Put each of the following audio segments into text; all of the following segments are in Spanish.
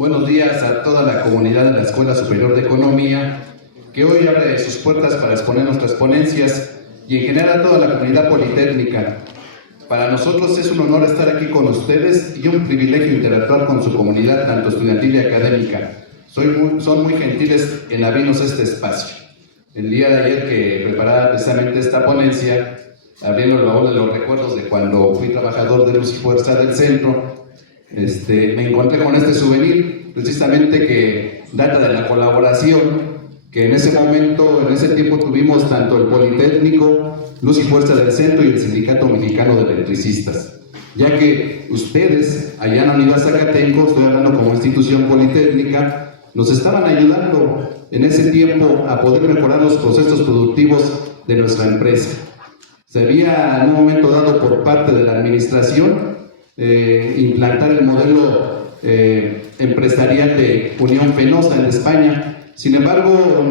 Buenos días a toda la comunidad de la Escuela Superior de Economía, que hoy abre sus puertas para exponer nuestras ponencias, y en general a toda la comunidad politécnica. Para nosotros es un honor estar aquí con ustedes y un privilegio interactuar con su comunidad, tanto estudiantil y académica. Son muy gentiles en abrirnos este espacio. El día de ayer que preparaba precisamente esta ponencia, abriendo el baúl de los recuerdos de cuando fui trabajador de Luz y Fuerza del centro, me encontré con este souvenir, precisamente que data de la colaboración que en ese momento, en ese tiempo tuvimos tanto el Politécnico, Luz y Fuerza del Centro y el Sindicato Mexicano de Electricistas, ya que ustedes, allá en la Unidad Zacatenco, estoy hablando como institución politécnica, nos estaban ayudando en ese tiempo a poder mejorar los procesos productivos de nuestra empresa. Se había en un momento dado por parte de la administración implantar el modelo empresarial de Unión Fenosa en España. Sin embargo,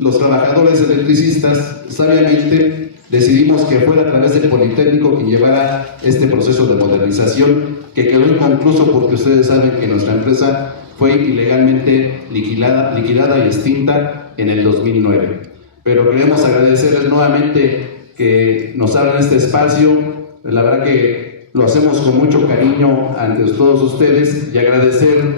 los trabajadores electricistas sabiamente decidimos que fuera a través del Politécnico quien llevara este proceso de modernización, que quedó inconcluso porque ustedes saben que nuestra empresa fue ilegalmente liquidada y extinta en el 2009. Pero queremos agradecerles nuevamente que nos abran este espacio. La verdad que lo hacemos con mucho cariño ante todos ustedes, y agradecer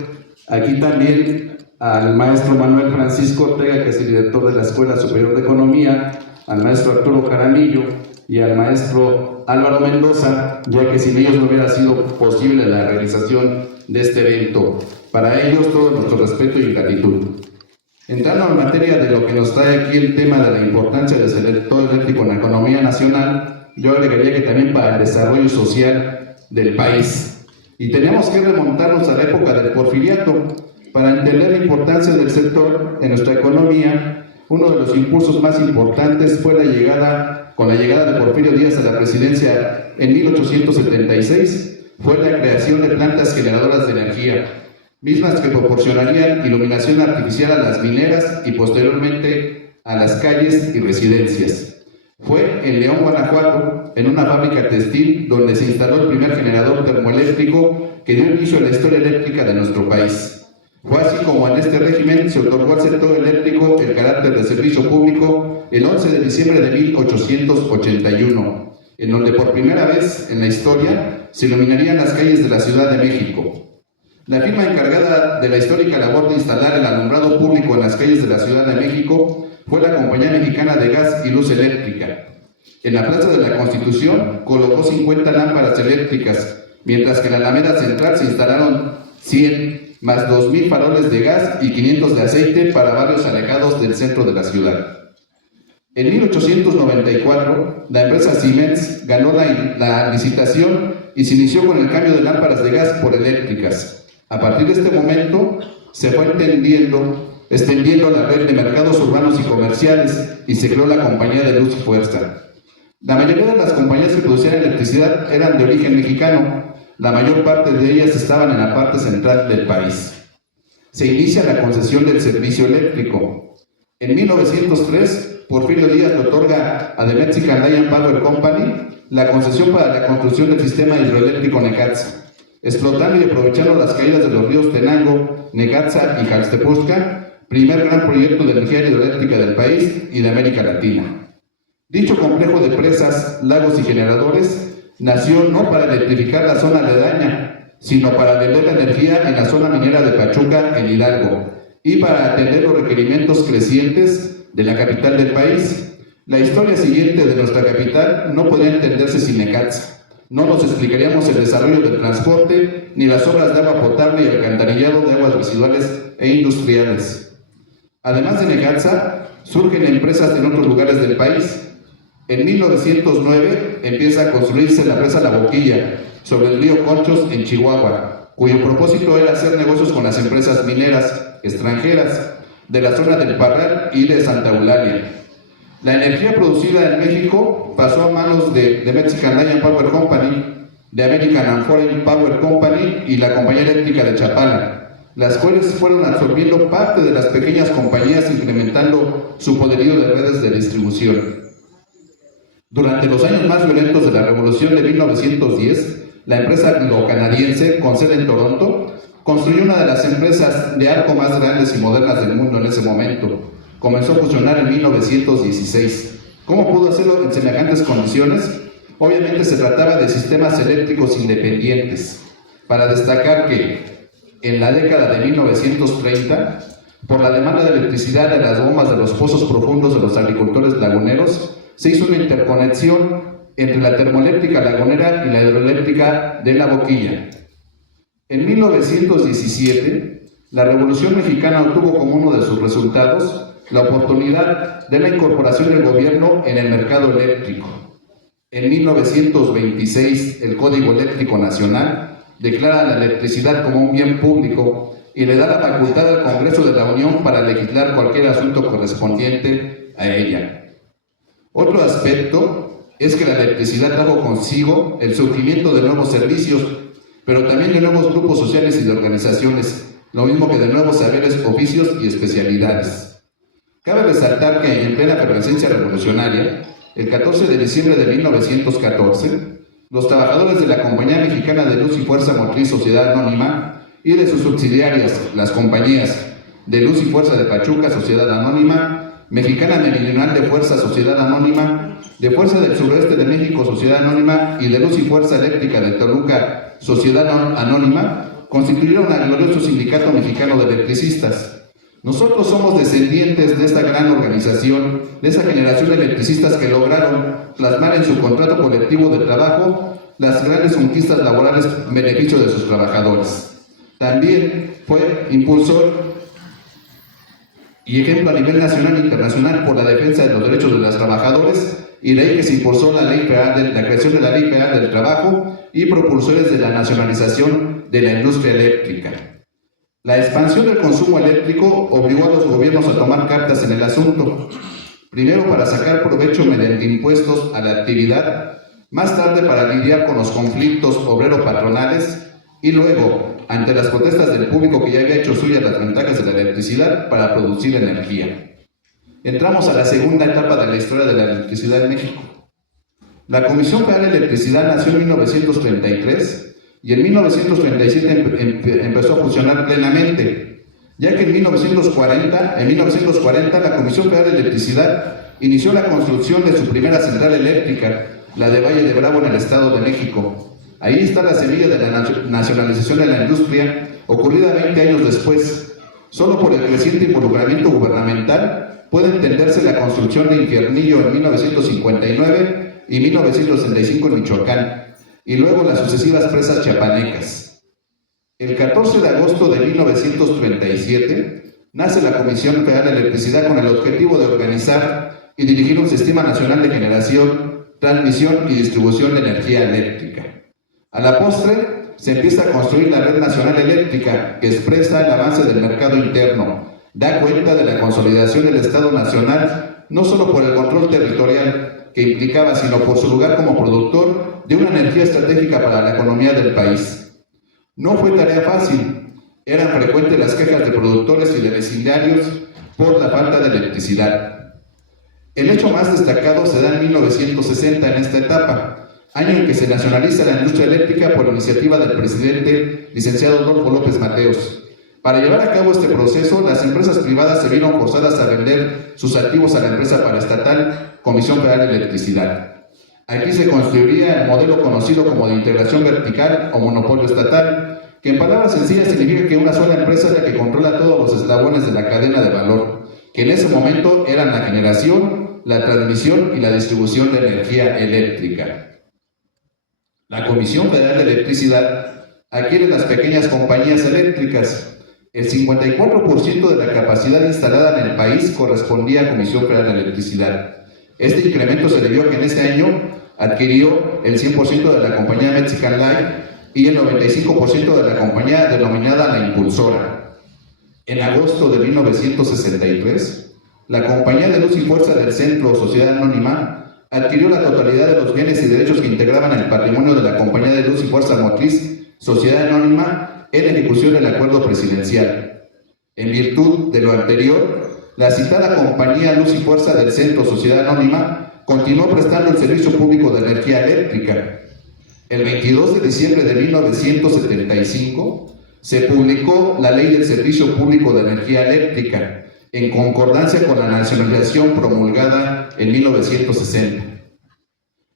aquí también al maestro Manuel Francisco Ortega, que es el director de la Escuela Superior de Economía, al maestro Arturo Jaramillo y al maestro Álvaro Mendoza, ya que sin ellos no hubiera sido posible la realización de este evento. Para ellos todo nuestro respeto y gratitud. Entrando en materia de lo que nos trae aquí el tema de la importancia del sector eléctrico en la economía nacional, yo agregaría que también para el desarrollo social del país. Y tenemos que remontarnos a la época del Porfiriato para entender la importancia del sector en nuestra economía. Uno de los impulsos más importantes fue con la llegada de Porfirio Díaz a la presidencia en 1876, fue la creación de plantas generadoras de energía, mismas que proporcionarían iluminación artificial a las mineras y posteriormente a las calles y residencias. Fue en León, Guanajuato, en una fábrica textil, donde se instaló el primer generador termoeléctrico que dio inicio a la historia eléctrica de nuestro país. Fue así como en este régimen se otorgó al sector eléctrico el carácter de servicio público el 11 de diciembre de 1881, en donde por primera vez en la historia se iluminarían las calles de la Ciudad de México. La firma encargada de la histórica labor de instalar el alumbrado público en las calles de la Ciudad de México fue la Compañía Mexicana de Gas y Luz Eléctrica. En la Plaza de la Constitución colocó 50 lámparas eléctricas, mientras que en la Alameda Central se instalaron 100, más 2,000 faroles de gas y 500 de aceite para barrios alejados del centro de la ciudad. En 1894, la empresa Siemens ganó la licitación y se inició con el cambio de lámparas de gas por eléctricas. A partir de este momento, se fue extendiendo la red de mercados urbanos y comerciales y se creó la Compañía de Luz y Fuerza. La mayoría de las compañías que producían electricidad eran de origen mexicano. La mayor parte de ellas estaban en la parte central del país. Se inicia la concesión del servicio eléctrico. En 1903, Porfirio Díaz le otorga a The Mexican Lion Power Company la concesión para la construcción del sistema hidroeléctrico Necaxa, explotando y aprovechando las caídas de los ríos Tenango, Necaxa y Jaltepuzca, primer gran proyecto de energía hidroeléctrica del país y de América Latina. Dicho complejo de presas, lagos y generadores nació no para electrificar la zona aledaña, sino para vender la energía en la zona minera de Pachuca, en Hidalgo, y para atender los requerimientos crecientes de la capital del país. La historia siguiente de nuestra capital no podía entenderse sin Necaxa. No nos explicaríamos el desarrollo del transporte, ni las obras de agua potable y alcantarillado de aguas residuales e industriales. Además de Necaxa, surgen empresas en otros lugares del país. En 1909 empieza a construirse la presa La Boquilla, sobre el río Conchos, en Chihuahua, cuyo propósito era hacer negocios con las empresas mineras extranjeras de la zona del Parral y de Santa Eulalia. La energía producida en México pasó a manos de The Mexican Lion Power Company, de American and Foreign Power Company y la Compañía Eléctrica de Chapala, las cuales fueron absorbiendo parte de las pequeñas compañías, incrementando su poderío de redes de distribución. Durante los años más violentos de la Revolución de 1910, la empresa anglo-canadiense, con sede en Toronto, construyó una de las empresas de arco más grandes y modernas del mundo en ese momento. Comenzó a funcionar en 1916. ¿Cómo pudo hacerlo en semejantes condiciones? Obviamente se trataba de sistemas eléctricos independientes. Para destacar que en la década de 1930, por la demanda de electricidad de las bombas de los pozos profundos de los agricultores laguneros, se hizo una interconexión entre la termoeléctrica lagunera y la hidroeléctrica de La Boquilla. En 1917, la Revolución Mexicana obtuvo como uno de sus resultados la oportunidad de la incorporación del gobierno en el mercado eléctrico. En 1926, el Código Eléctrico Nacional declara la electricidad como un bien público y le da la facultad al Congreso de la Unión para legislar cualquier asunto correspondiente a ella. Otro aspecto es que la electricidad trajo consigo el surgimiento de nuevos servicios, pero también de nuevos grupos sociales y de organizaciones, lo mismo que de nuevos saberes, oficios y especialidades. Cabe resaltar que en plena efervescencia revolucionaria, el 14 de diciembre de 1914, los trabajadores de la Compañía Mexicana de Luz y Fuerza Motriz Sociedad Anónima y de sus subsidiarias, las compañías de Luz y Fuerza de Pachuca Sociedad Anónima, Mexicana Meridional de Fuerza Sociedad Anónima, de Fuerza del Suroeste de México Sociedad Anónima y de Luz y Fuerza Eléctrica de Toluca Sociedad Anónima, constituyeron al glorioso Sindicato Mexicano de Electricistas. Nosotros somos descendientes de esta gran organización, de esa generación de electricistas que lograron plasmar en su contrato colectivo de trabajo las grandes conquistas laborales en beneficio de sus trabajadores. También fue impulsor y ejemplo a nivel nacional e internacional por la defensa de los derechos de los trabajadores, y de ahí que se impulsó la creación de la Ley Federal del Trabajo y propulsores de la nacionalización de la industria eléctrica. La expansión del consumo eléctrico obligó a los gobiernos a tomar cartas en el asunto, primero para sacar provecho mediante impuestos a la actividad, más tarde para lidiar con los conflictos obrero-patronales y luego, ante las protestas del público que ya había hecho suyas las ventajas de la electricidad para producir energía. Entramos a la segunda etapa de la historia de la electricidad en México. La Comisión Federal de Electricidad nació en 1933 y en 1937 empezó a funcionar plenamente, ya que en 1940 la Comisión Federal de Electricidad inició la construcción de su primera central eléctrica, la de Valle de Bravo en el Estado de México. Ahí está la semilla de la nacionalización de la industria, ocurrida 20 años después. Solo por el creciente involucramiento gubernamental puede entenderse la construcción de Infiernillo en 1959 y 1965 en Michoacán, y luego las sucesivas presas chiapanecas. El 14 de agosto de 1937 nace la Comisión Federal de Electricidad con el objetivo de organizar y dirigir un sistema nacional de generación, transmisión y distribución de energía eléctrica. A la postre, se empieza a construir la Red Nacional Eléctrica, que expresa el avance del mercado interno, da cuenta de la consolidación del Estado Nacional, no solo por el control territorial que implicaba, sino por su lugar como productor de una energía estratégica para la economía del país. No fue tarea fácil, eran frecuentes las quejas de productores y de vecindarios por la falta de electricidad. El hecho más destacado se da en 1960 en esta etapa, año en que se nacionaliza la industria eléctrica por iniciativa del presidente licenciado Adolfo López Mateos. Para llevar a cabo este proceso, las empresas privadas se vieron forzadas a vender sus activos a la empresa paraestatal Comisión Federal de Electricidad. Aquí se construiría el modelo conocido como de integración vertical o monopolio estatal, que en palabras sencillas significa que una sola empresa es la que controla todos los eslabones de la cadena de valor, que en ese momento eran la generación, la transmisión y la distribución de energía eléctrica. La Comisión Federal de Electricidad adquiere las pequeñas compañías eléctricas. El 54% de la capacidad instalada en el país correspondía a Comisión Federal de Electricidad. Este incremento se debió a que en ese año adquirió el 100% de la compañía Mexican Light y el 95% de la compañía denominada La Impulsora. En agosto de 1963, la Compañía de Luz y Fuerza del Centro Sociedad Anónima adquirió la totalidad de los bienes y derechos que integraban el patrimonio de la Compañía de Luz y Fuerza Motriz Sociedad Anónima en ejecución del acuerdo presidencial. En virtud de lo anterior, la citada Compañía Luz y Fuerza del Centro Sociedad Anónima continuó prestando el servicio público de energía eléctrica. El 22 de diciembre de 1975 se publicó la Ley del Servicio Público de Energía Eléctrica, en concordancia con la nacionalización promulgada en 1960,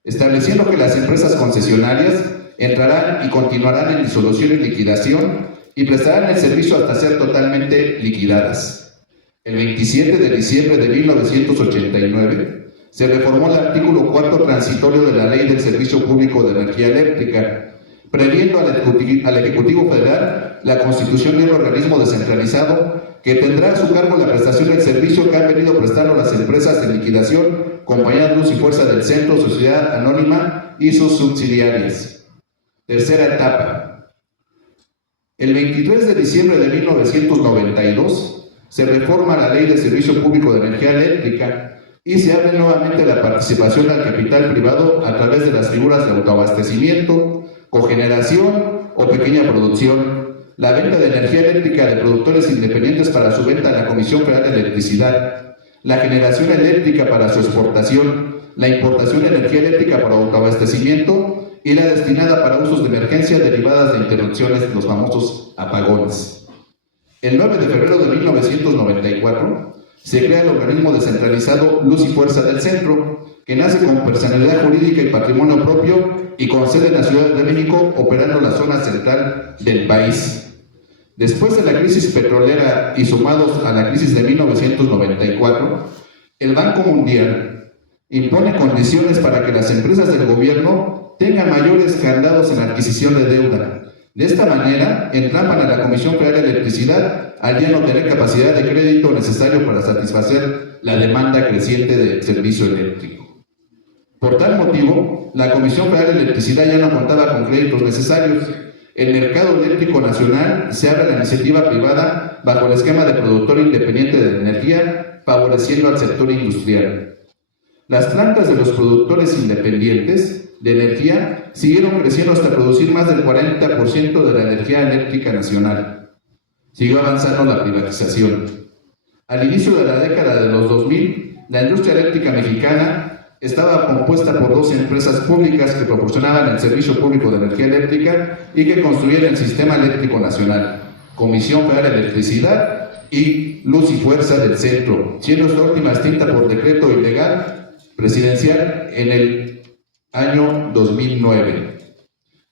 estableciendo que las empresas concesionarias entrarán y continuarán en disolución y liquidación y prestarán el servicio hasta ser totalmente liquidadas. El 27 de diciembre de 1989 se reformó el artículo 4 transitorio de la Ley del Servicio Público de Energía Eléctrica, previendo al Ejecutivo Federal la constitución de un organismo descentralizado que tendrá a su cargo la prestación del servicio que han venido prestando las empresas de liquidación, Compañía Luz y Fuerza del Centro, Sociedad Anónima y sus subsidiarias. Tercera etapa. El 23 de diciembre de 1992 se reforma la Ley del Servicio Público de Energía Eléctrica y se abre nuevamente la participación al capital privado a través de las figuras de autoabastecimiento, cogeneración o pequeña producción, la venta de energía eléctrica de productores independientes para su venta a la Comisión Federal de Electricidad, la generación eléctrica para su exportación, la importación de energía eléctrica para autoabastecimiento y la destinada para usos de emergencia derivadas de interrupciones, los famosos apagones. El 9 de febrero de 1994 se crea el organismo descentralizado Luz y Fuerza del Centro, que nace con personalidad jurídica y patrimonio propio y con sede en la Ciudad de México, operando en la zona central del país. Después de la crisis petrolera y sumados a la crisis de 1994, el Banco Mundial impone condiciones para que las empresas del gobierno tengan mayores candados en la adquisición de deuda. De esta manera, entrampan a la Comisión Federal de Electricidad al ya no tener capacidad de crédito necesario para satisfacer la demanda creciente del servicio eléctrico. Por tal motivo, la Comisión Federal de Electricidad ya no contaba con créditos necesarios. El mercado eléctrico nacional se abre a la iniciativa privada bajo el esquema de productor independiente de energía, favoreciendo al sector industrial. Las plantas de los productores independientes de energía siguieron creciendo hasta producir más del 40% de la energía eléctrica nacional. Siguió avanzando la privatización. Al inicio de la década de los 2000, la industria eléctrica mexicana estaba compuesta por 12 empresas públicas que proporcionaban el servicio público de energía eléctrica y que construían el Sistema Eléctrico Nacional, Comisión Federal de Electricidad y Luz y Fuerza del Centro, siendo esta última extinta por decreto ilegal presidencial en el año 2009.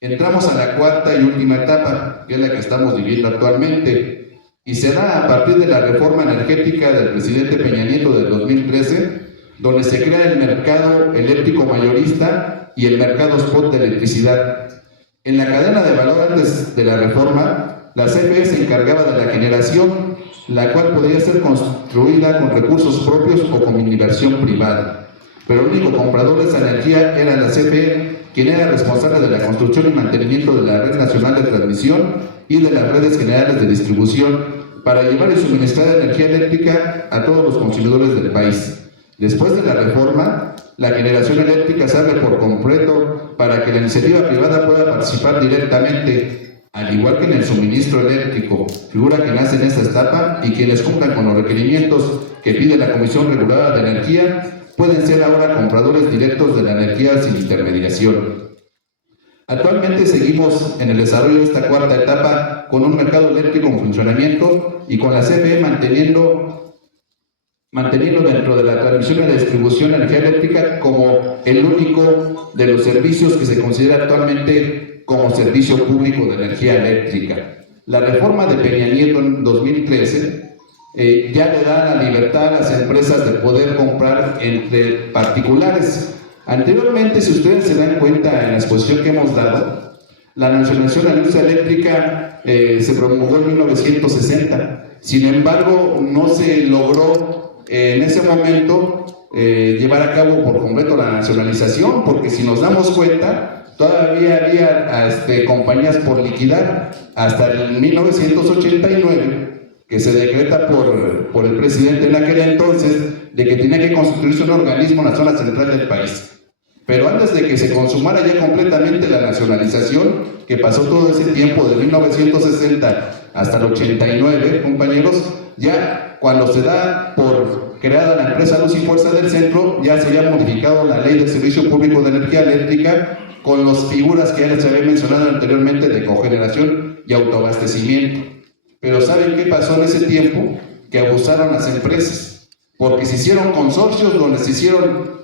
Entramos a la cuarta y última etapa, que es la que estamos viviendo actualmente, y se da a partir de la reforma energética del presidente Peña Nieto del 2013, donde se crea el mercado eléctrico mayorista y el mercado spot de electricidad. En la cadena de valor antes de la reforma, la CFE se encargaba de la generación, la cual podía ser construida con recursos propios o con inversión privada. Pero el único comprador de esa energía era la CFE, quien era responsable de la construcción y mantenimiento de la Red Nacional de Transmisión y de las redes generales de distribución para llevar y suministrar energía eléctrica a todos los consumidores del país. Después de la reforma, la generación eléctrica se abre por completo para que la iniciativa privada pueda participar directamente, al igual que en el suministro eléctrico, figura que nace en esta etapa, y quienes cumplan con los requerimientos que pide la Comisión Reguladora de Energía pueden ser ahora compradores directos de la energía sin intermediación. Actualmente seguimos en el desarrollo de esta cuarta etapa con un mercado eléctrico en funcionamiento y con la CFE manteniendo dentro de la transmisión y la distribución de energía eléctrica como el único de los servicios que se considera actualmente como servicio público de energía eléctrica. La reforma de Peña Nieto en 2013 ya le da la libertad a las empresas de poder comprar entre particulares. Anteriormente, si ustedes se dan cuenta en la exposición que hemos dado, la nacionalización de la industria eléctrica se promulgó en 1960. Sin embargo, no se logró en ese momento llevar a cabo por completo la nacionalización, porque si nos damos cuenta, todavía había compañías por liquidar hasta el 1989, que se decreta por el presidente en aquel entonces, de que tenía que constituirse un organismo en la zona central del país. Pero antes de que se consumara ya completamente la nacionalización, que pasó todo ese tiempo de 1960 hasta el 89, compañeros, ya cuando se da por creada la empresa Luz y Fuerza del Centro, ya se había modificado la Ley del Servicio Público de Energía Eléctrica con las figuras que ya les había mencionado anteriormente de cogeneración y autoabastecimiento. Pero ¿saben qué pasó en ese tiempo? Que abusaron las empresas, porque se hicieron consorcios donde se hicieron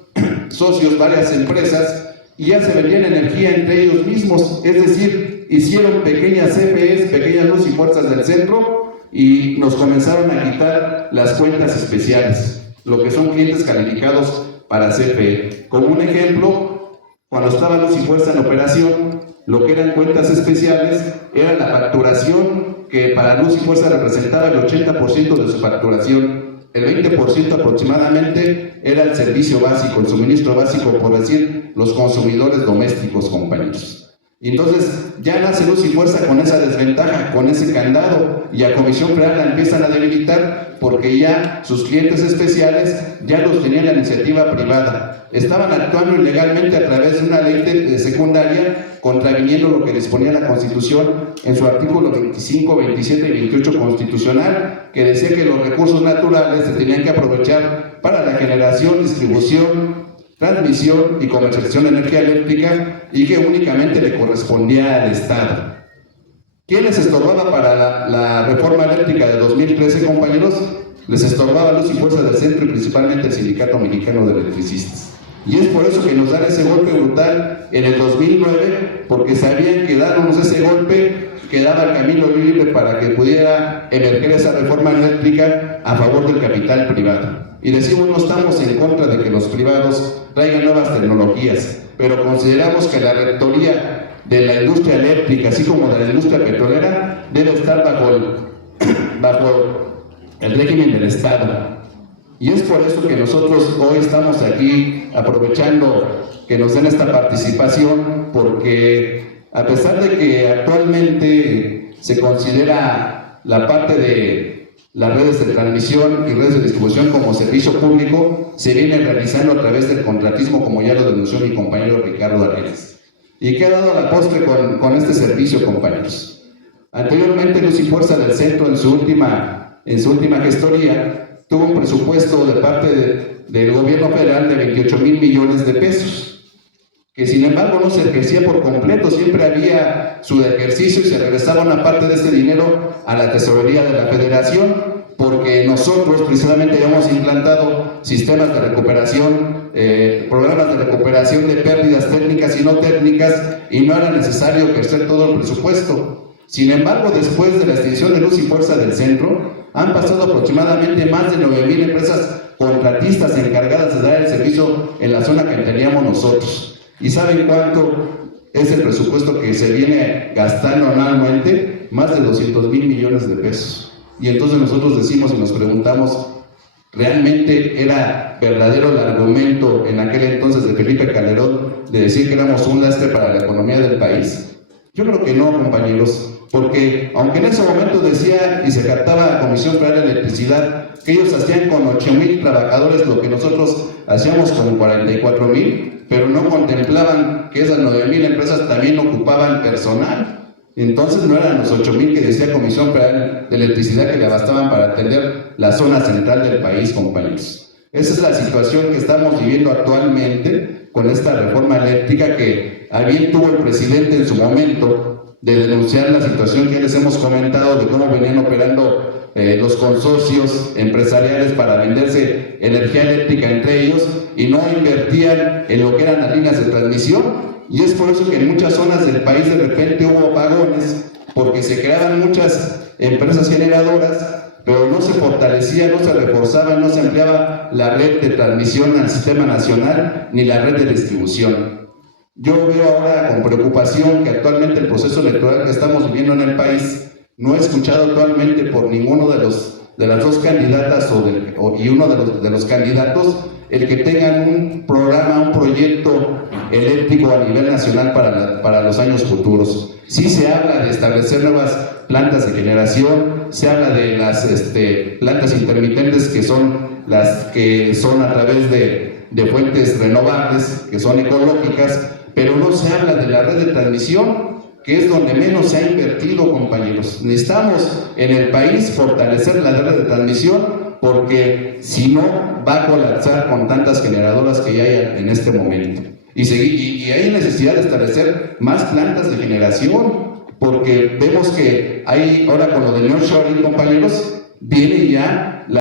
socios varias empresas y ya se vendían energía entre ellos mismos, es decir, hicieron pequeñas CFEs, pequeñas Luz y Fuerzas del Centro, y nos comenzaron a quitar las cuentas especiales, lo que son clientes calificados para CFE. Como un ejemplo, cuando estaba Luz y Fuerza en operación, lo que eran cuentas especiales era la facturación que para Luz y Fuerza representaba el 80% de su facturación. El 20% aproximadamente era el servicio básico, el suministro básico, por decir, los consumidores domésticos, compañeros. Y entonces ya nace Luz y Fuerza con esa desventaja, con ese candado, y a Comisión Federal la empiezan a debilitar porque ya sus clientes especiales ya los tenían la iniciativa privada. Estaban actuando ilegalmente a través de una ley secundaria, contraviniendo lo que disponía la Constitución en su artículo 25, 27 y 28 constitucional, que decía que los recursos naturales se tenían que aprovechar para la generación, distribución, transmisión y comercialización de energía eléctrica, y que únicamente le correspondía al Estado. ¿Quién les estorbaba para la reforma eléctrica de 2013, compañeros? Les estorbaba Luz y Fuerza del Centro y principalmente el Sindicato Mexicano de Electricistas. Y es por eso que nos dan ese golpe brutal en el 2009, porque sabían que dándonos ese golpe quedaba el camino libre para que pudiera emerger esa reforma eléctrica a favor del capital privado. Y decimos, no estamos en contra de que los privados traigan nuevas tecnologías, pero consideramos que la rectoría de la industria eléctrica, así como de la industria petrolera, debe estar bajo el régimen del Estado. Y es por eso que nosotros hoy estamos aquí aprovechando que nos den esta participación, porque a pesar de que actualmente se considera la parte de las redes de transmisión y redes de distribución como servicio público, se viene realizando a través del contratismo, como ya lo denunció mi compañero Ricardo Arenas. ¿Y qué ha dado la postre con este servicio, compañeros? Anteriormente, Luz y Fuerza del Centro, en su última gestoría, tuvo un presupuesto de parte del gobierno federal de 28,000 millones de pesos, que sin embargo no se ejercía por completo, siempre había su ejercicio y se regresaba una parte de ese dinero a la tesorería de la federación, porque nosotros precisamente habíamos implantado sistemas de recuperación, programas de recuperación de pérdidas técnicas y no técnicas, y no era necesario ejercer todo el presupuesto. Sin embargo, después de la extinción de Luz y Fuerza del Centro, han pasado aproximadamente más de 9,000 empresas contratistas encargadas de dar el servicio en la zona que teníamos nosotros. ¿Y saben cuánto es el presupuesto que se viene gastando anualmente? Más de 200,000 millones de pesos. Y entonces nosotros decimos y nos preguntamos, ¿realmente era verdadero el argumento en aquel entonces de Felipe Calderón de decir que éramos un lastre para la economía del país? Yo creo que no, compañeros, porque aunque en ese momento decía y se captaba a Comisión Federal de Electricidad que ellos hacían con 8,000 trabajadores lo que nosotros hacíamos con 44,000, pero no contemplaban que esas 9,000 empresas también ocupaban personal. Entonces no eran los 8,000 que decía Comisión Federal de Electricidad que le bastaban para atender la zona central del país, compañeros. Esa es la situación que estamos viviendo actualmente con esta reforma eléctrica, que a bien tuvo el presidente en su momento de denunciar la situación que les hemos comentado de cómo venían operando los consorcios empresariales para venderse energía eléctrica entre ellos y no invertían en lo que eran las líneas de transmisión. Y es por eso que en muchas zonas del país de repente hubo apagones, porque se creaban muchas empresas generadoras, pero no se fortalecía, no se reforzaba, no se ampliaba la red de transmisión al sistema nacional ni la red de distribución. Yo veo ahora con preocupación que actualmente el proceso electoral que estamos viviendo en el país no he escuchado actualmente por ninguno de las dos candidatas y uno de los candidatos el que tengan un programa, un proyecto eléctrico a nivel nacional para los años futuros. Sí se habla de establecer nuevas plantas de generación, se habla de las plantas intermitentes, que son las que son a través de fuentes renovables, que son ecológicas, pero no se habla de la red de transmisión, que es donde menos se ha invertido, compañeros. Necesitamos en el país fortalecer la red de transmisión, porque si no va a colapsar con tantas generadoras que ya hay en este momento. Y hay necesidad de establecer más plantas de generación. porque vemos que ahí, ahora con lo del nearshoring, compañeros, viene ya la